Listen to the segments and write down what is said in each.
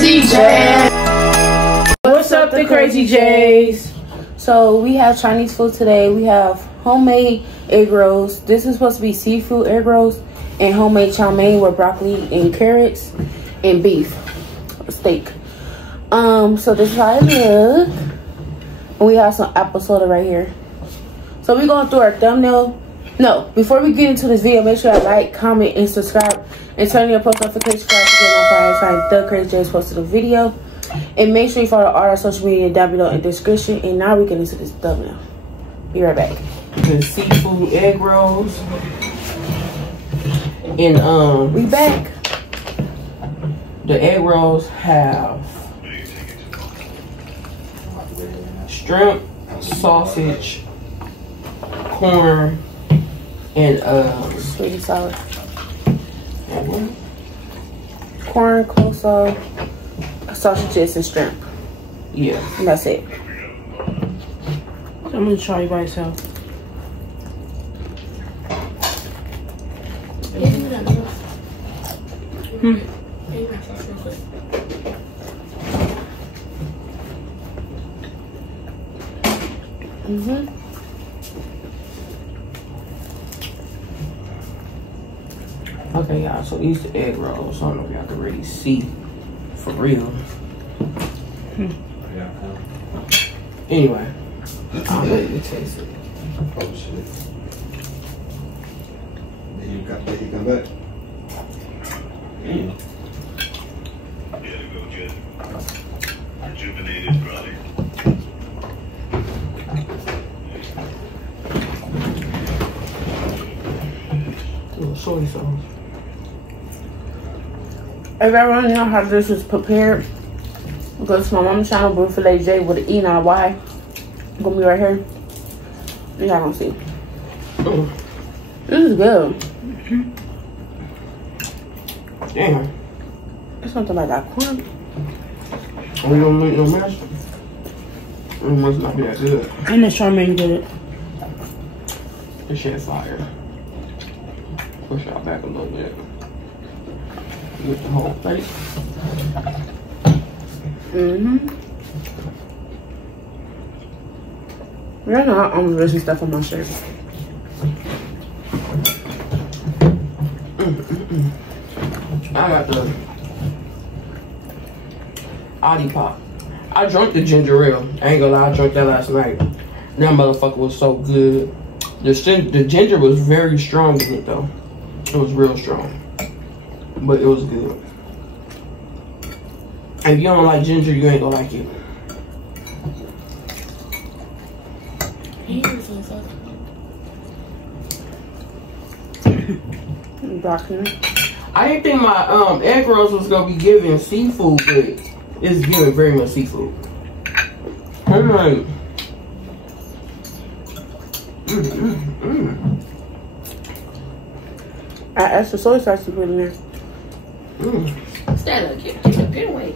TheCrazyyjs. What's up, TheCrazyyjs? So we have Chinese food today. We have homemade egg rolls. This is supposed to be seafood egg rolls, and homemade chow mein with broccoli and carrots and beef steak. So this is how it look. And we have some apple soda right here. So we're going through our thumbnail. No, before we get into this video, make sure you like, comment, and subscribe, and turn your post notifications for us to get notified every time TheCrazyyjs posted a video. And make sure you follow all our social media down below in the description. And now we get into this thumbnail. Be right back. The seafood egg rolls. And we back. The egg rolls have shrimp, sausage, corn, and sweet and sour. Corn, coleslaw, sausages, and shrimp. Yeah. And that's it. I'm gonna try it by itself. Okay, y'all, so these the egg rolls. I don't know if y'all can really see for real. Anyway, I'll let you taste it. Oh shit. Did he come back? Mm. Rejuvenated, brother. Little soy sauce. If everyone know how this was prepared, go to my mom's channel, Goofyjennyy with an E, not a Y. Gonna be right here. Y'all gonna see. This is good. Damn. It's something like that corn. We don't make no mash. It must not be that good. And the ChowMein good. This shit fire. Push y'all back a little bit. Get the whole plate. Y'all know I'm missing stuff on my shirt. I got the Audi Pop. I drank the ginger ale. I ain't gonna lie, I drank that last night. That motherfucker was so good. The ginger was very strong in it though. It was real strong. But it was good. If you don't like ginger, you ain't gonna like it. I didn't think my egg rolls was gonna be giving seafood, but it's giving very much seafood. I'm like, I asked the soy sauce to put in there. Stand up, keep the pin away.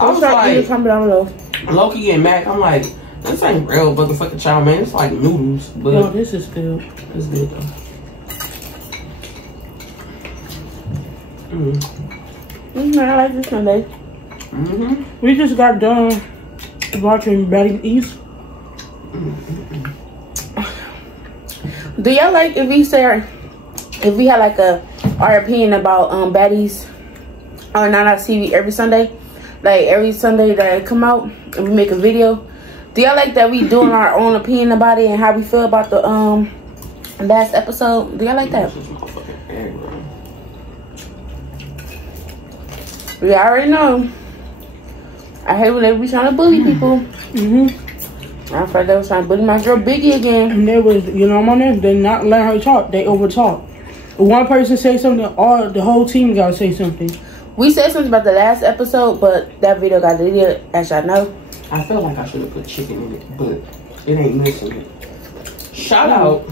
I was like, comment down below. Loki and Mac, I'm like, this ain't real motherfucking chow mein. It's like noodles, but No, this is good. it's good though. I like this Sunday. We just got done watching Betty East. Do y'all like if we had like our opinion about baddies on Nana TV every Sunday? Like every Sunday that come out and we make a video. Do y'all like that we doing our own opinion about it and how we feel about the last episode? Do y'all like that? We already know. I hate when they be trying to bully people. I thought they was trying to bully my girl Biggie again. And they was, you know, my name, they not let her talk. They over talk. One person say something, the whole team gotta say something. We said something about the last episode, but that video got deleted, as y'all know. I feel like I should have put chicken in it, but it ain't missing it. Shout out.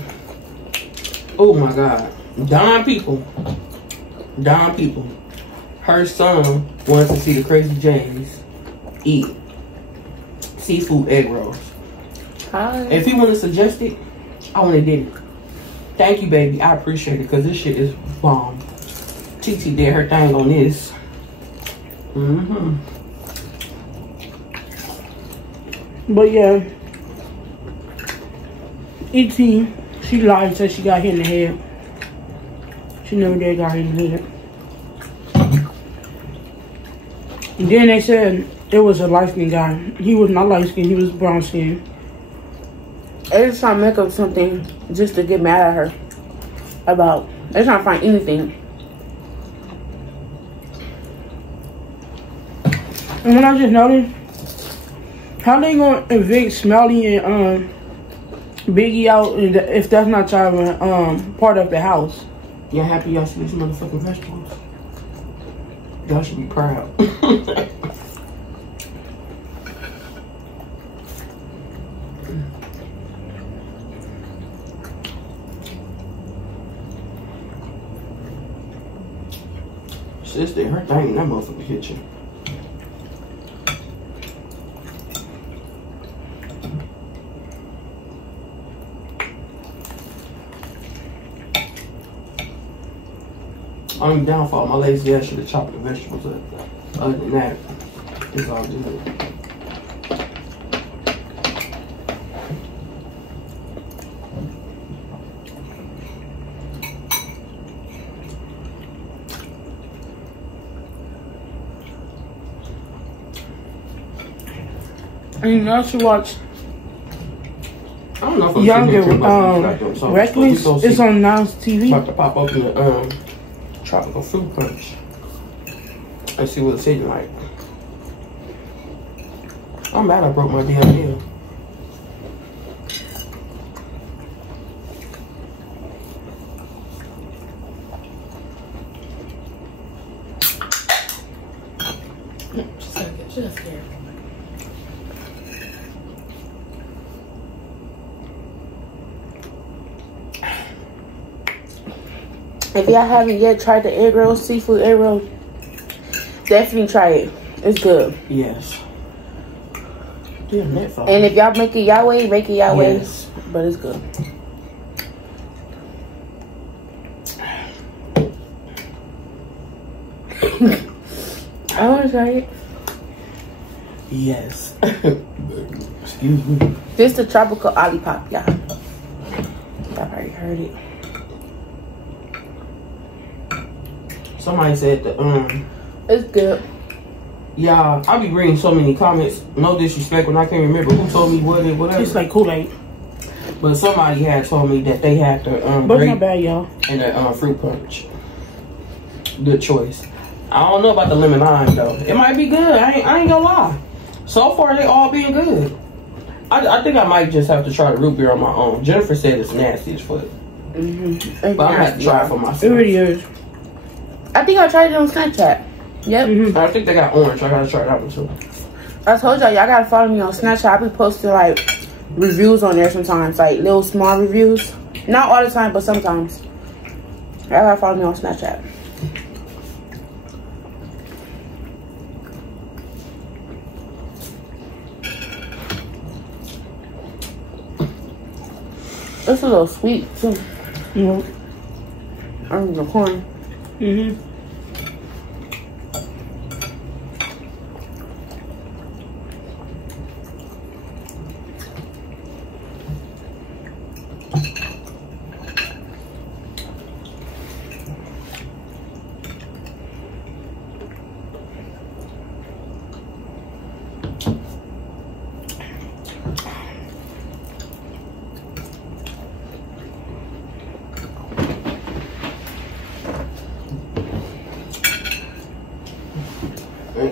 Oh my God. Don People. Her son wants to see the TheCrazyyjs eat seafood egg rolls. Hi. If he would have suggested, I would have did it. Thank you, baby. I appreciate it because this shit is bomb. TT did her thing on this. Mm-hmm. But yeah, E.T., she lied, said she got hit in the head. She never did got hit in the head. And then they said it was a light-skinned guy. He was not light-skinned, he was brown-skinned. They just trying to make up something just to get mad at her about. They're trying to find anything. And when I just noticed, how they gonna evict Smelly and Biggie out if that's not y'all part of the house? Y'all happy y'all see these motherfucking vegetables? Y'all should be proud. Sis did her thing in that motherfucking kitchen. Only downfall, my lazy ass should have chopped the vegetables up. Other than that, it's all good. And you should watch I don't know if I'm Younger, sitting Reckless. It's on Now's TV. About to pop open the tropical fruit punch. Let's see what it's hitting like. I'm mad I broke my damn nail. Just scared. If y'all haven't yet tried the egg rolls, seafood egg rolls, definitely try it. It's good. Yes. Damn, that far. And if y'all make it y'all way, make it y'all way. Yes. But it's good. I want to try it. Yes. Excuse me. This the tropical lollipop, y'all. Y'all already heard it. Somebody said that It's good. yeah, I be reading so many comments. No disrespect when I can't remember who told me what it whatever. It's like Kool-Aid. But somebody had told me that they had the But it's grape not bad, y'all. and the fruit punch. Good choice. I don't know about the lemon lime though. It might be good. I ain't gonna lie. So far they all been good. I think I might just have to try the root beer on my own. Jennifer said it's nasty as fuck. But I'm gonna have to try it for myself. It really is. I think I tried it on Snapchat. Yep. I think they got orange. I gotta try that one too. I told y'all gotta follow me on Snapchat. I be posting like reviews on there sometimes, like little small reviews. Not all the time, but sometimes. Y'all gotta follow me on Snapchat. It's a little sweet too. Yeah. I mean the corn.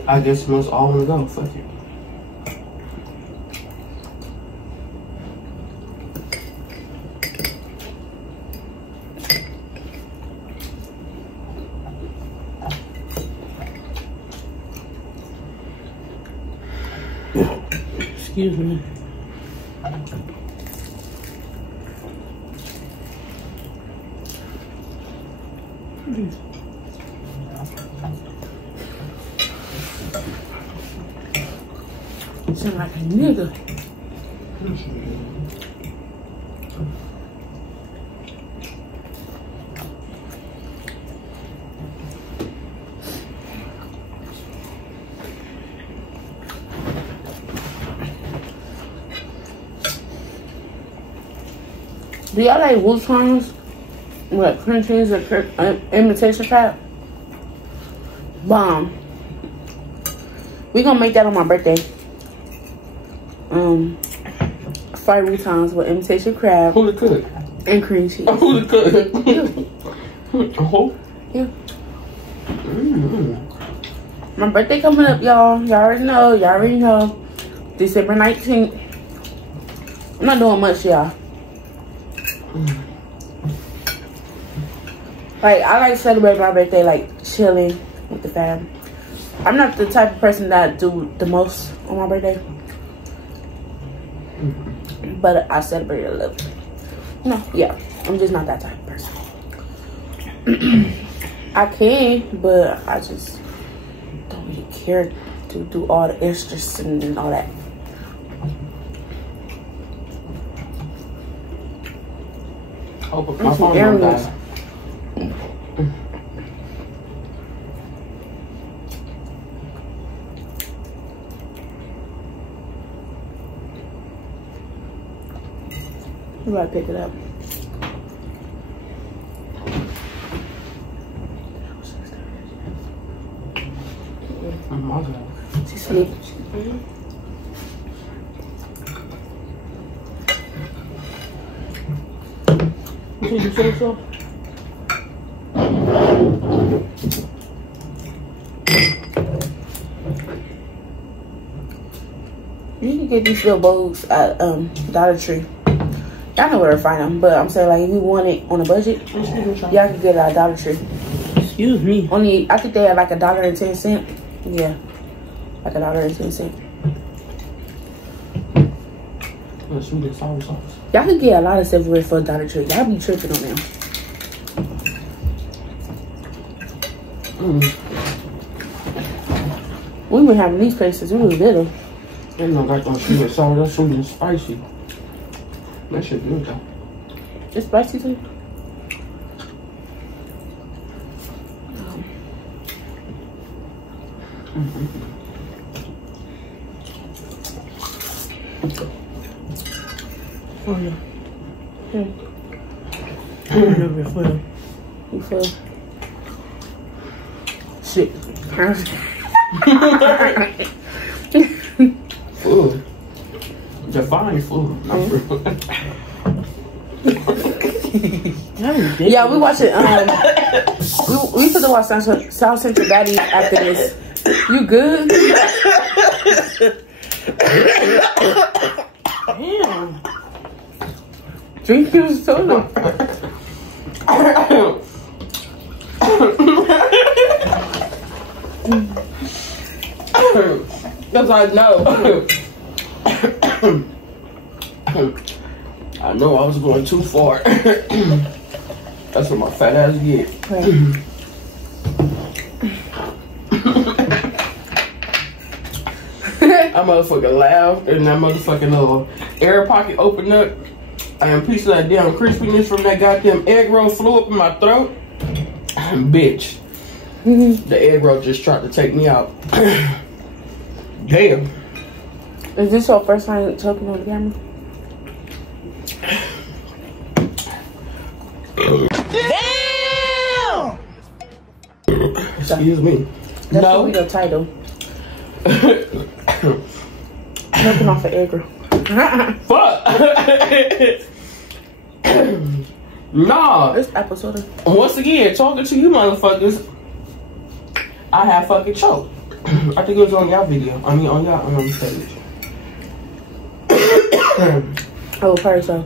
I guess most all wanna go. Fuck it. Excuse me. Sound like a nigga. Do y'all like Wu-Tang's? What, cream cheese or imitation crab? Bomb. We gonna make that on my birthday. Fried Wu-Tang's with imitation crab. Who the cook? And cream cheese. Who the cook? Who? Yeah. My birthday coming up, y'all. Y'all already know. Y'all already know. December 19th. I'm not doing much, y'all. Like, I like to celebrate my birthday, like, chilling with the fam. I'm not the type of person that do the most on my birthday. But I celebrate it a little. No, yeah. I'm just not that type of person. I can, but I just don't really care to do all the extras and all that. Oh, but my phone don't die. You gotta pick it up. She's asleep. You say so? You can get these little bowls at Dollar Tree. Y'all know where to find them, but I'm saying, like, if you want it on a budget, y'all can get it at Dollar Tree. Excuse me. Only, I think they had like $1.10. Yeah, like $1.10. Sweet and sour sauce. Y'all can get a lot of silverware for Dollar Tree. Y'all be tripping on them. We been having these places when we was little. They don't got no sweet and sour. That sweet and spicy. That shit good though. It's spicy too. Oh yeah. Hmm. You feel? Shit. Food. Define food. Not real. Yeah, we watching. We supposed to watch South Central Daddy after this. You good? Damn. Drink your soda. Because I know. I know I was going too far. That's what my fat ass get. I motherfucking laughed and that motherfucking little air pocket opened up and a piece of that damn crispiness from that goddamn egg roll flew up in my throat. Bitch. The egg roll just tried to take me out. Damn. Is this your first time choking on the camera? Damn! Excuse me. That's No. the video title. Choking off an egg roll. Fuck! Nah. This apple soda. Once again, talking to you motherfuckers, I have fucking choked. I think it was on y'all video. I mean, on y'all stage. Oh, probably so.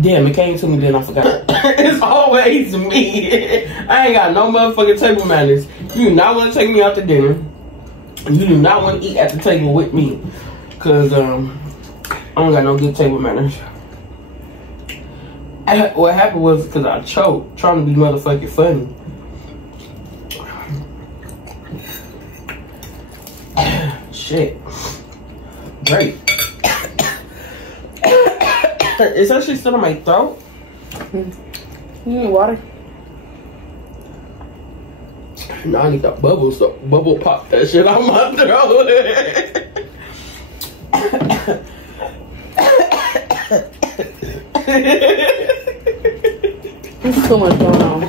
Damn, it came to me, then I forgot. It's always me. I ain't got no motherfucking table manners. You do not want to take me out to dinner. You do not want to eat at the table with me. Because, I don't got no good table manners. What happened was because I choked, trying to be motherfucking funny. Shit. Great. Is that shit still in my throat? You need water? No, I need that bubble pop that shit out my throat. There's too much going on.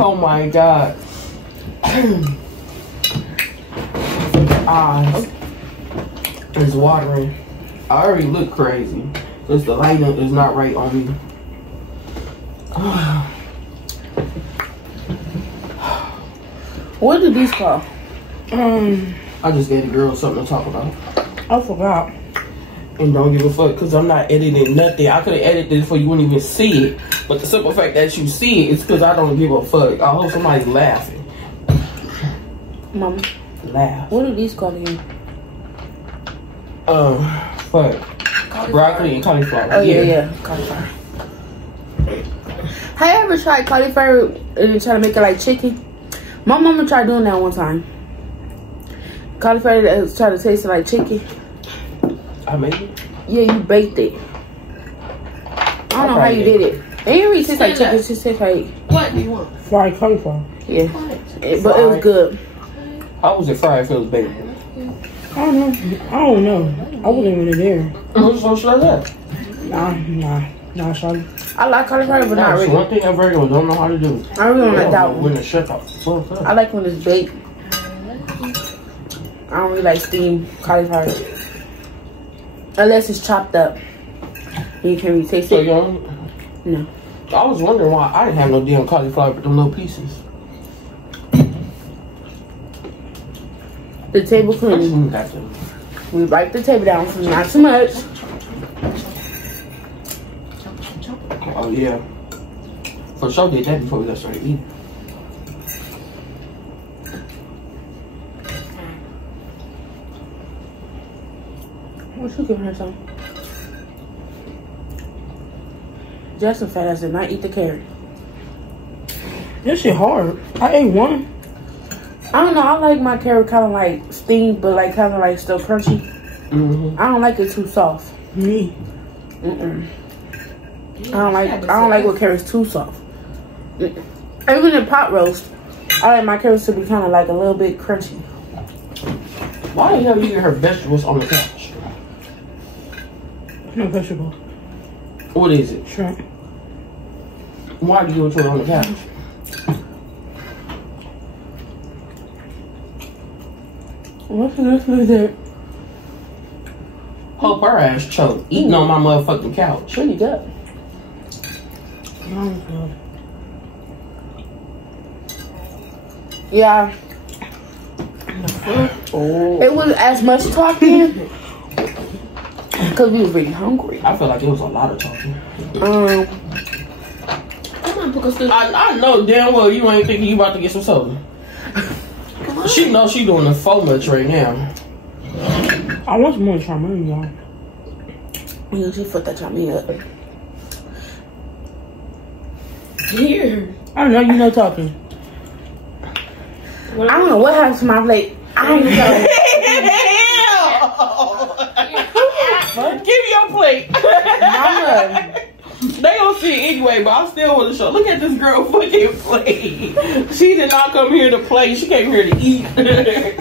Oh my god. Eyes is watering. I already look crazy because the lighting is not right on me. What did these call? I just gave the girl something to talk about. I forgot. And don't give a fuck because I'm not editing nothing. I could have edited this for you wouldn't even see it. But the simple fact that you see it is because I don't give a fuck. I hope somebody's laughing. Mama. Laugh. What are these called again? Fuck. Broccoli and cauliflower. Oh yeah, cauliflower. Have you ever tried cauliflower and try to make it like chicken? My mama tried doing that one time. Cauliflower try to taste like chicken. I made it? Yeah, you baked it. I don't know how you did it. It didn't really taste like chicken, it just tastes like... What do you want? Fried cauliflower. Yeah. But it was good. How was it fried if it was baked? I don't know. I wasn't really there. Who's so should I that? Nah, sorry. I like cauliflower, but not really. One thing I really don't know how to do. I really don't like that one. When the shut up. I like when it's baked. I don't really like steamed cauliflower. Unless it's chopped up. You can't really taste it. No. I was wondering why I didn't have no damn cauliflower but them little pieces. The table clean. We wipe the table down for not too much. Oh yeah. For sure did that before we got started eating. What you giving her some? Justin fat ass did not eat the carrot. This shit hard. I ate one. I don't know. I like my carrot kind of like steamed, but like kind of like still crunchy. I don't like it too soft. Me. I don't like what carrots too soft. Even in pot roast, I like my carrots to be kind of like a little bit crunchy. Why the hell you eating her vegetables on the couch? No vegetable. What is it? Shrimp. Why do you do it on the couch? What's this with it? Hope her ass choked eating on my motherfucking couch. Pretty good. Oh, God. Yeah. Oh. It was as much talking because we was really hungry. I feel like it was a lot of talking. Come on, because I know damn well you ain't thinking you about to get some soda. She knows she doing the so much right now. I want some more ChowMein, y'all. Yeah, she fucked that ChowMein up. here. I know you know talking. I don't know what happened to my plate. I don't know. Give me your plate. Mama. They gonna see it anyway, but I still want to show. Look at this girl fucking plate. She did not come here to play. She came here to eat.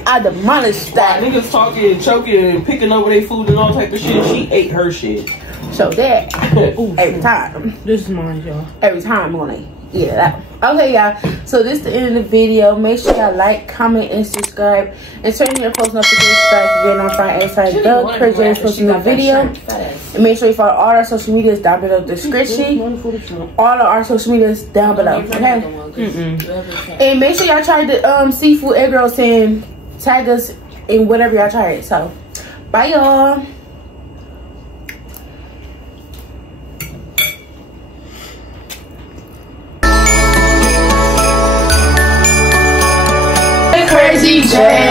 I demolished that. Niggas talking and choking and picking over their food and all type of shit. She ate her shit. So that every time. This is mine, y'all. Every time I'm gonna eat it out. Okay, y'all. So this is the end of the video. Make sure y'all like, comment, and subscribe. And turn your post notifications so you get notified inside TheCrazyyjs posting the video. And make sure you follow all our social medias down below in the description. All of our social medias down below. Okay. And make sure y'all try the seafood egg rolls and tag us in whatever y'all try it. So bye, y'all. TheCrazyyjs.